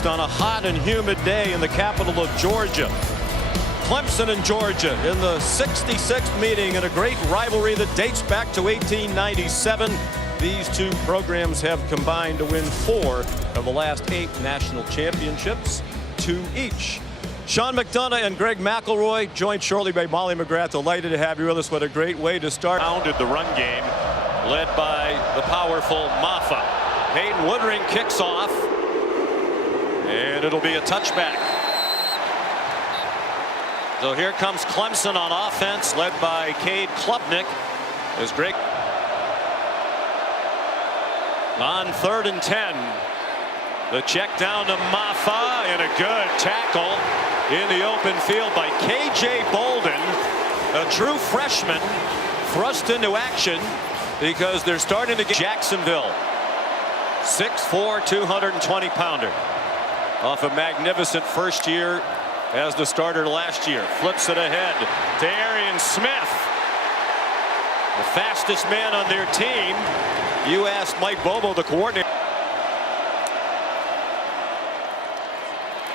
closed on a hot and humid day in the capital of Georgia. Clemson and Georgia in the 66th meeting in a great rivalry that dates back to 1897. These two programs have combined to win 4 of the last 8 national championships, 2 each. Sean McDonough and Greg McElroy, joined shortly by Molly McGrath. Delighted to have you with us. What a great way to start. Pounded the run game, led by the powerful Maffa. Peyton Woodring kicks off, and it'll be a touchback. So here comes Clemson on offense, led by Cade Klubnik. As Greg on 3rd and 10. The check down to Maffa, and a good tackle in the open field by K.J. Bolden, a true freshman, thrust into action because they're starting to get Jacksonville. 6'4", 220-pounder. Off a magnificent first year as the starter last year. Flips it ahead to Arian Smith, the fastest man on their team. You asked Mike Bobo, the coordinator.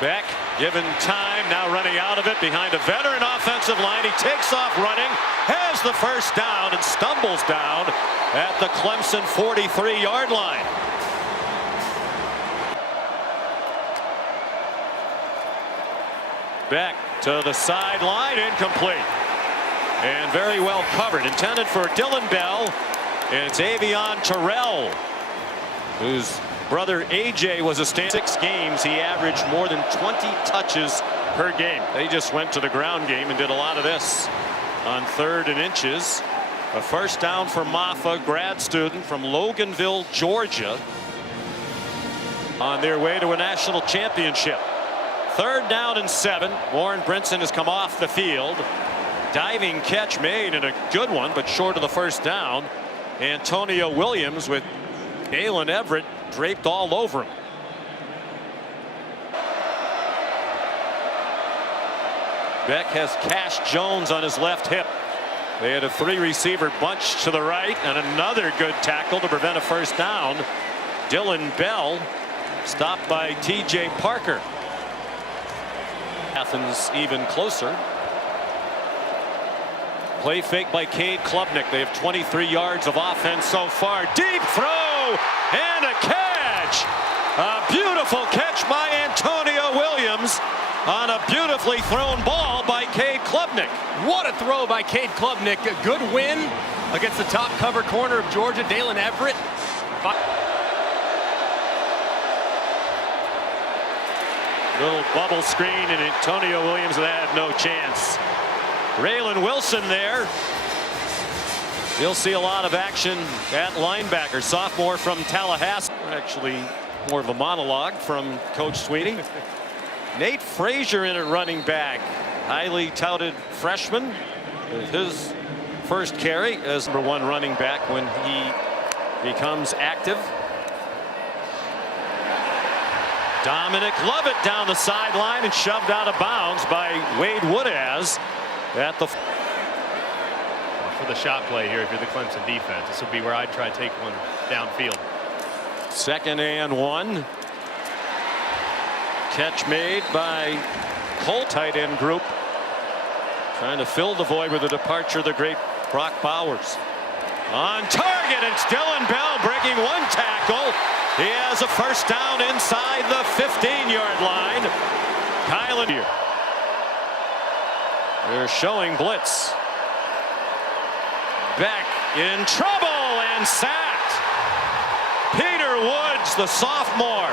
Beck given time, now running out of it behind a veteran offensive line. He takes off running, has the first down, and stumbles down at the Clemson 43-yard line. Beck to the sideline, incomplete. And very well covered. Intended for Dylan Bell. And it's Avion Terrell, whose brother AJ was a 6 games. He averaged more than 20 touches per game. They just went to the ground game and did a lot of this on 3rd and inches. A first down for Maffa, grad student from Loganville, Georgia, on their way to a national championship. 3rd down and 7. Warren Brinson has come off the field. Diving catch made, and a good one, but short of the first down. Antonio Williams with Dalen Everett draped all over him. Beck has Cash Jones on his left hip. They had a 3-receiver bunch to the right, and another good tackle to prevent a first down. Dylan Bell stopped by T.J. Parker. Athens even closer. Play fake by Cade Klubnik. They have 23 yards of offense so far. Deep throw and a catch. A beautiful catch by Antonio Williams on a beautifully thrown ball by Cade Klubnik. What a throw by Cade Klubnik. A good win against the top cover corner of Georgia, Dalen Everett. Little bubble screen, and Antonio Williams had no chance. Raylan Wilson there. You'll see a lot of action at linebacker. Sophomore from Tallahassee. Actually, more of a monologue from Coach Sweeting. Nate Frazier in at running back. Highly touted freshman. His first carry as #1 running back when he becomes active. Dominic Lovett down the sideline and shoved out of bounds by Wade Woodaz. At the for the shot play here, if you're the Clemson defense, this would be where I'd try to take one downfield. 2nd and 1. Catch made by Colt. Tight end group trying to fill the void with the departure of the great Brock Bowers. On target, it's Dylan Bell breaking 1 tackle. He has a first down inside the 15-yard line. Kylan here. They're showing blitz. Beck in trouble and sacked. Peter Woods, the sophomore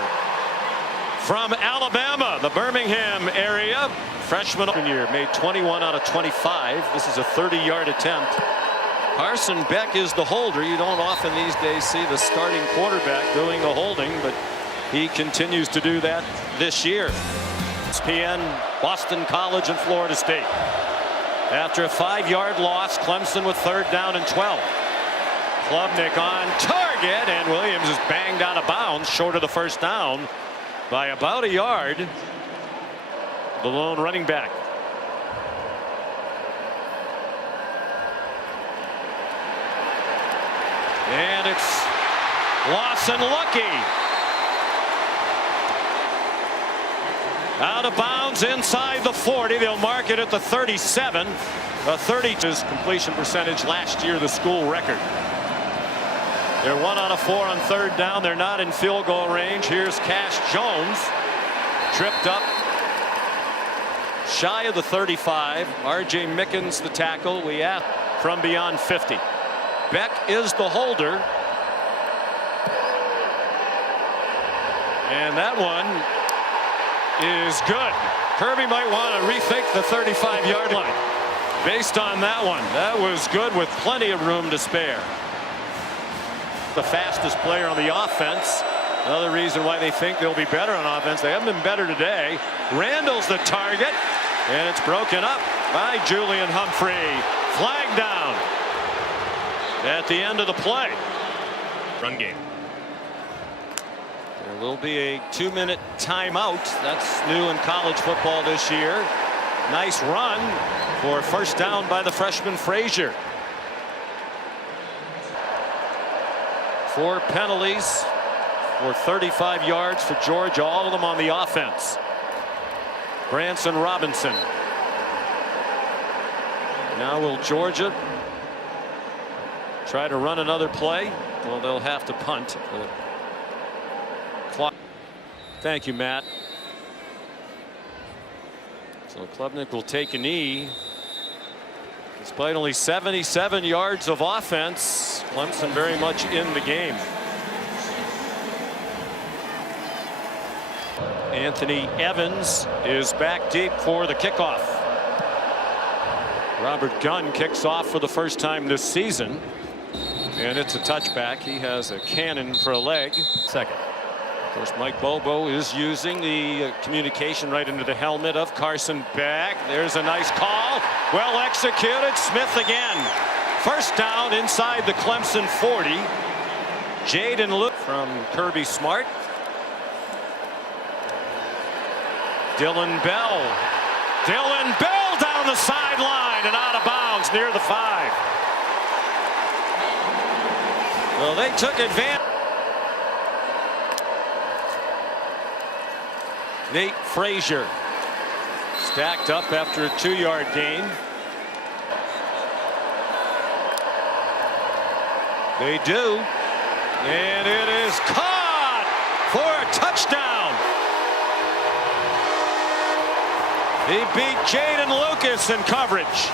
from Alabama, the Birmingham area. Freshman year, made 21 out of 25. This is a 30-yard attempt. Carson Beck is the holder. You don't often these days see the starting quarterback doing the holding, but he continues to do that this year. ESPN, Boston College, and Florida State. After a 5-yard loss, Clemson with 3rd down and 12. Klubnik on target, and Williams is banged out of bounds short of the first down by about a yard. The lone running back. And it's Lawson Lucky. Out of bounds inside the 40. They'll mark it at the 37. A 30 completion percentage last year, the school record. They're 1 out of 4 on third down. They're not in field goal range. Here's Cash Jones. Tripped up shy of the 35. R.J. Mickens the tackle. We ask from beyond 50. Beck is the holder. And that one is good. Kirby might want to rethink the 35-yard line based on that one. That was good with plenty of room to spare. The fastest player on the offense. Another reason why they think they'll be better on offense. They haven't been better today. Randall's the target, and it's broken up by Julian Humphrey. Flag down at the end of the play. Run game. There will be a 2-minute timeout. That's new in college football this year. Nice run for first down by the freshman Frazier. 4 penalties for 35 yards for Georgia, all of them on the offense. Branson Robinson. Now will Georgia try to run another play? Well, they'll have to punt. Clock. Thank you, Matt. So Klubnik will take a knee. Despite only 77 yards of offense, Clemson very much in the game. Anthony Evans is back deep for the kickoff. Robert Gunn kicks off for the first time this season. And it's a touchback. He has a cannon for a leg. Second. Of course, Mike Bobo is using the communication right into the helmet of Carson Beck. There's a nice call. Well executed. Smith again. First down inside the Clemson 40. Jaden Luke from Kirby Smart. Dylan Bell. Dylan Bell down the sideline and out of bounds near the 5. Well, they took advantage. Nate Frazier stacked up after a 2-yard gain. They do, and it is caught for a touchdown. He beat Jaden Lucas in coverage.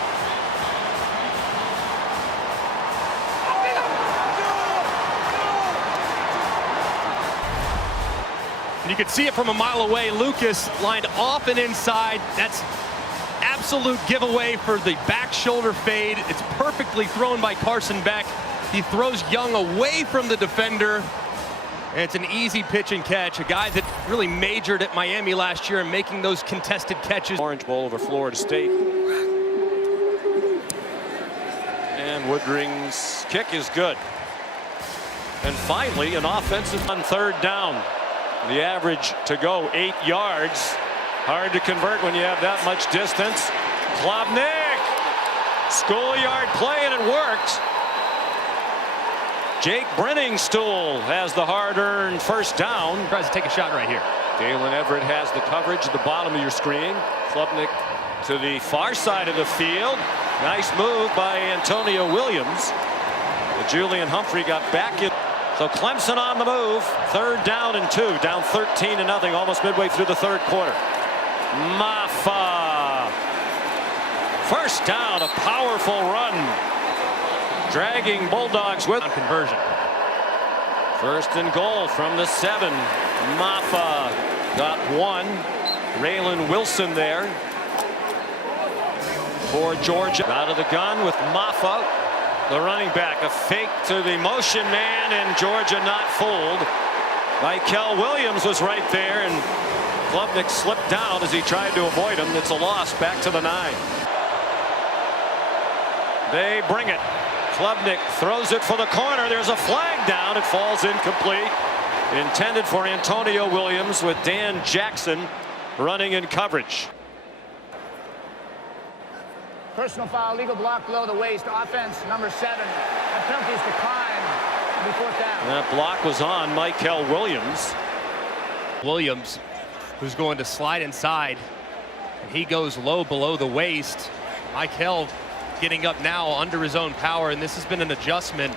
You could see it from a mile away. Lucas lined off and inside. That's absolute giveaway for the back shoulder fade. It's perfectly thrown by Carson Beck. He throws Young away from the defender. And it's an easy pitch and catch. A guy that really majored at Miami last year in making those contested catches. Orange Bowl over Florida State. And Woodring's kick is good. And finally, an offensive on third down. The average to go 8 yards. Hard to convert when you have that much distance. Klubnik. Schoolyard play, and it worked. Jake Brenningstool has the hard-earned first down. Tries to take a shot right here. Dalen Everett has the coverage at the bottom of your screen. Klubnik to the far side of the field. Nice move by Antonio Williams. Julian Humphrey got back in. So Clemson on the move. Third down and 2. Down 13-0, almost midway through the third quarter. Maffa. First down, a powerful run. Dragging Bulldogs with on conversion. First and goal from the 7. Maffa got 1. Raylan Wilson there for Georgia. Out of the gun with Maffa. The running back, a fake to the motion man, and Georgia not fooled. Michael Williams was right there, and Klubnik slipped down as he tried to avoid him. It's a loss back to the 9. They bring it. Klubnik throws it for the corner. There's a flag down. It falls incomplete. Intended for Antonio Williams with Dan Jackson running in coverage. Personal foul, legal block below the waist. Offense, number 7. That penalty's declined. It'll be 4th down. That block was on Michael Williams. Williams who's going to slide inside. And he goes low below the waist. Michael getting up now under his own power, and this has been an adjustment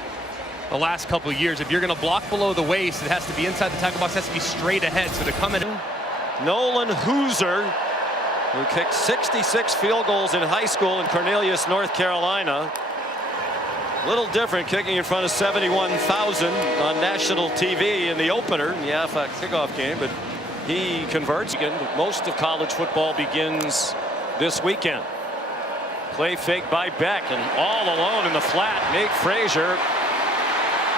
the last couple of years. If you're going to block below the waist, it has to be inside the tackle box, it has to be straight ahead. So to come in. Nolan Hooser, who kicked 66 field goals in high school in Cornelius, North Carolina. A little different kicking in front of 71,000 on national TV in the opener in the AFA kickoff game, but he converts. Most of college football begins this weekend. Play fake by Beck, and all alone in the flat, Nate Frazier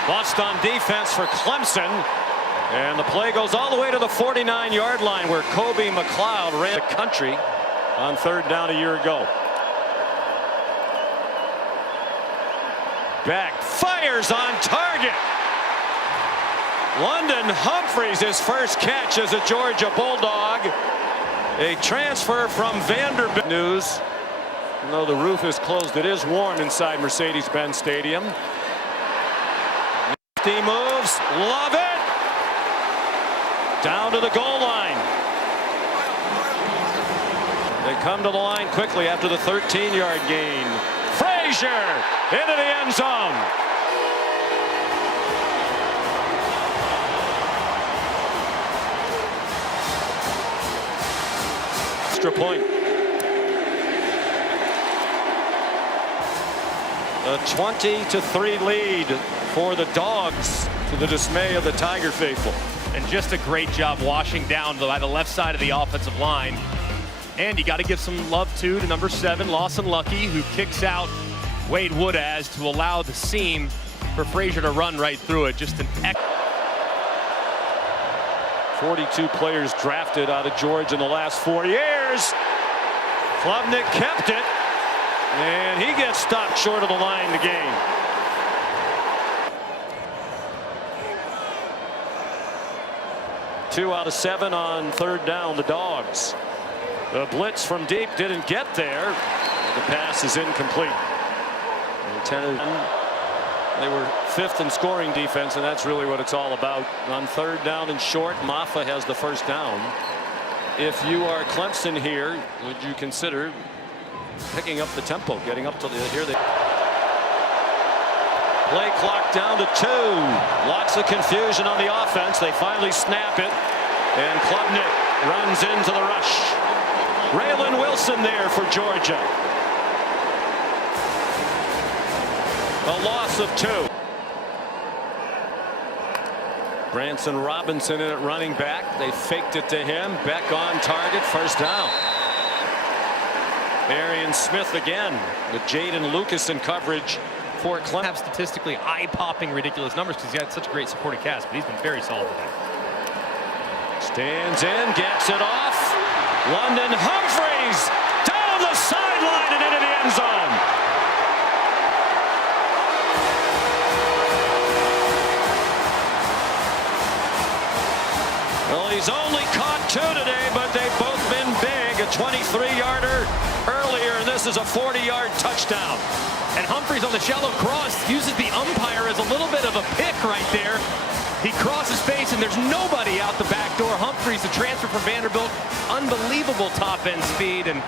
bust on defense for Clemson, and the play goes all the way to the 49-yard line where Kobe McLeod ran the country on third down a year ago. Beck fires on target. London Humphreys, his first catch as a Georgia Bulldog. A transfer from Vanderbilt. News. Though the roof is closed, it is warm inside Mercedes-Benz Stadium. Nifty moves, love it. Down to the goal line. They come to the line quickly after the 13-yard gain. Frazier into the end zone. Extra point. A 20-3 lead for the Dogs, to the dismay of the Tiger faithful. And just a great job washing down by the left side of the offensive line. And you got to give some love to number 7, Lawson Lucky, who kicks out Wade Woodaz to allow the seam for Frazier to run right through it. Just an 42 players drafted out of Georgia in the last 4 years. Klubnik kept it, and he gets stopped short of the line to gain. Two out of 7 on third down, the Dogs. The blitz from deep didn't get there. The pass is incomplete. They were 5th in scoring defense, and that's really what it's all about. On third down and short, Maffa has the first down. If you are Clemson here, would you consider picking up the tempo, getting up to the here? They play clock down to 2. Lots of confusion on the offense. They finally snap it, and Klubnik runs into the rush. Raylan Wilson there for Georgia. A loss of 2. Branson Robinson in at running back. They faked it to him. Beck on target. First down. Arian Smith again with Jaden Lucas in coverage for Clemson. have statistically eye-popping ridiculous numbers because he's got such a great supporting cast, but he's been very solid today. Stands in, gets it off. London Humphreys down the sideline and into the end zone. Well, he's only caught 2 today, but they've both been big. A 23-yarder earlier, and this is a 40-yard touchdown. And Humphreys on the shallow cross uses the umpire as a little bit of a pick right there. He crosses face, and there's nobody out the back door. Humphreys, the transfer from Vanderbilt, unbelievable top-end speed. And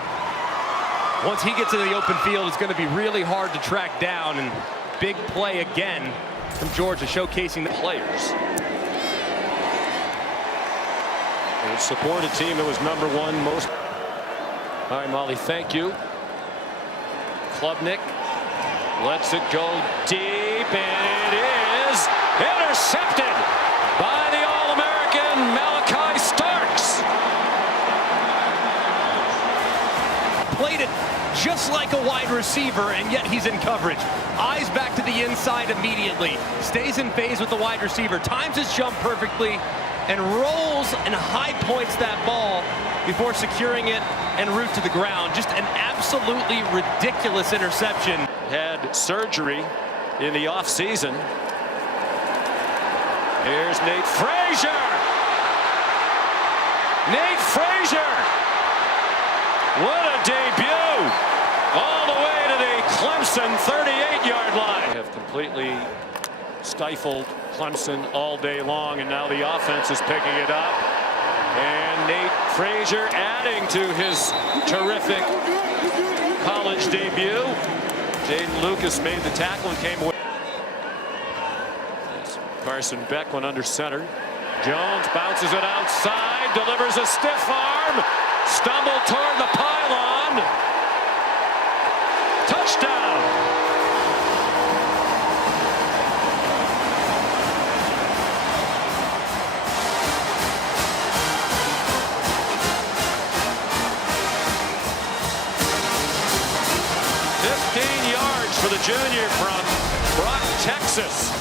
once he gets into the open field, it's going to be really hard to track down. And big play again from Georgia, showcasing the players. It support a team that was #1 most. All right, Molly, thank you. Klubnik lets it go deep, and it is intercepted by the All-American Malachi Starks. Played it just like a wide receiver, and yet he's in coverage. Eyes back to the inside immediately. Stays in phase with the wide receiver. Times his jump perfectly and rolls and high points that ball before securing it en route to the ground. Just an absolutely ridiculous interception. Had surgery in the offseason. Here's Nate Frazier. Nate Frazier. What a debut. All the way to the Clemson 38-yard line. Have completely stifled Clemson all day long, and now the offense is picking it up. And Nate Frazier adding to his terrific college debut. Jaden Lucas made the tackle and came away. Carson Beck went under center. Jones bounces it outside, delivers a stiff arm, stumble toward the pylon. Touchdown. Yards for the junior from Brock, Texas.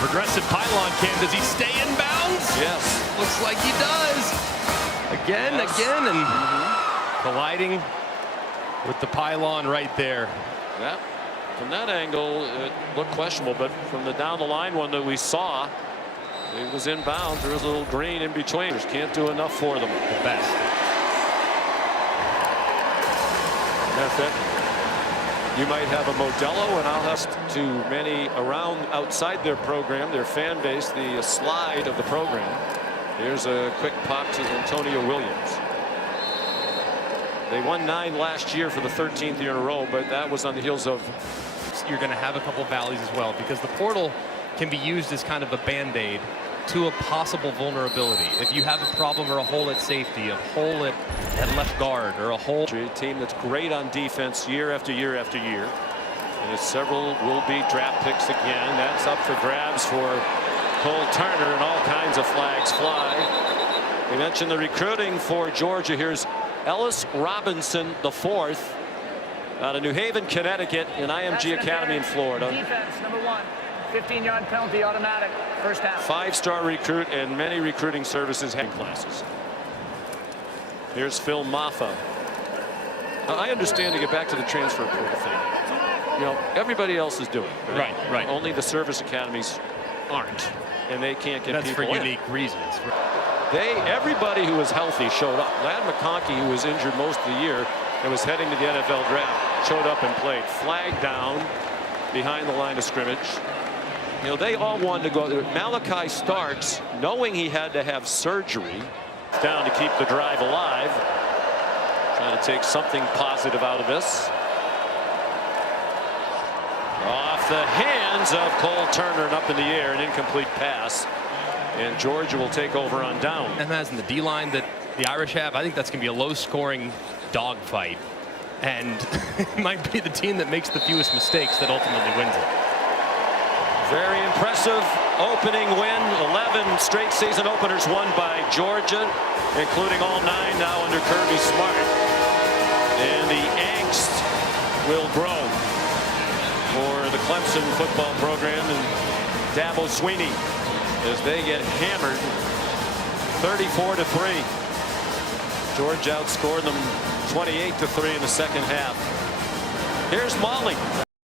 Progressive pylon cam. Does he stay in bounds? Yes. Looks like he does. Again, and colliding with the pylon right there. Yeah. From that angle, it looked questionable, but from the down the line one that we saw, it was in bounds. There was a little green in between. Can't do enough for them. The best. That's it. You might have a Modelo, and I'll have to many around outside their program, their fan base, the slide of the program. Here's a quick pop to Antonio Williams. They won 9 last year for the 13th year in a row, but that was on the heels of. You're going to have a couple valleys as well, because the portal can be used as kind of a band-aid to a possible vulnerability. If you have a problem or a hole at safety, a hole at left guard, or a hole. A team that's great on defense year after year after year. And several will-be draft picks again. That's up for grabs for Cole Turner, and all kinds of flags fly. We mentioned the recruiting for Georgia. Here's Ellis Robinson, the 4th, out of New Haven, Connecticut, in IMG Academy in Florida. Defense, number 1. 15-yard penalty, automatic, first down. 5-star recruit, and many recruiting services have classes. Here's Phil Maffa. I understand, to get back to the transfer portal thing, you know, everybody else is doing it. Right. Only the service academies aren't, and they can't get people in. That's for unique reasons. Everybody who was healthy showed up. Ladd McConkey, who was injured most of the year and was heading to the NFL draft, showed up and played. Flag down behind the line of scrimmage. You know, they all wanted to go. Malachi Starks, knowing he had to have surgery, down to keep the drive alive. Trying to take something positive out of this. Off the hands of Cole Turner and up in the air, an incomplete pass. And Georgia will take over on down. And as in the D-line that the Irish have, I think that's going to be a low-scoring dogfight. And it might be the team that makes the fewest mistakes that ultimately wins it. Very impressive opening win. 11 straight season openers won by Georgia, including all 9 now under Kirby Smart. And the angst will grow for the Clemson football program and Dabo Swinney as they get hammered 34-3. Georgia outscored them 28-3 in the second half. Here's Molly.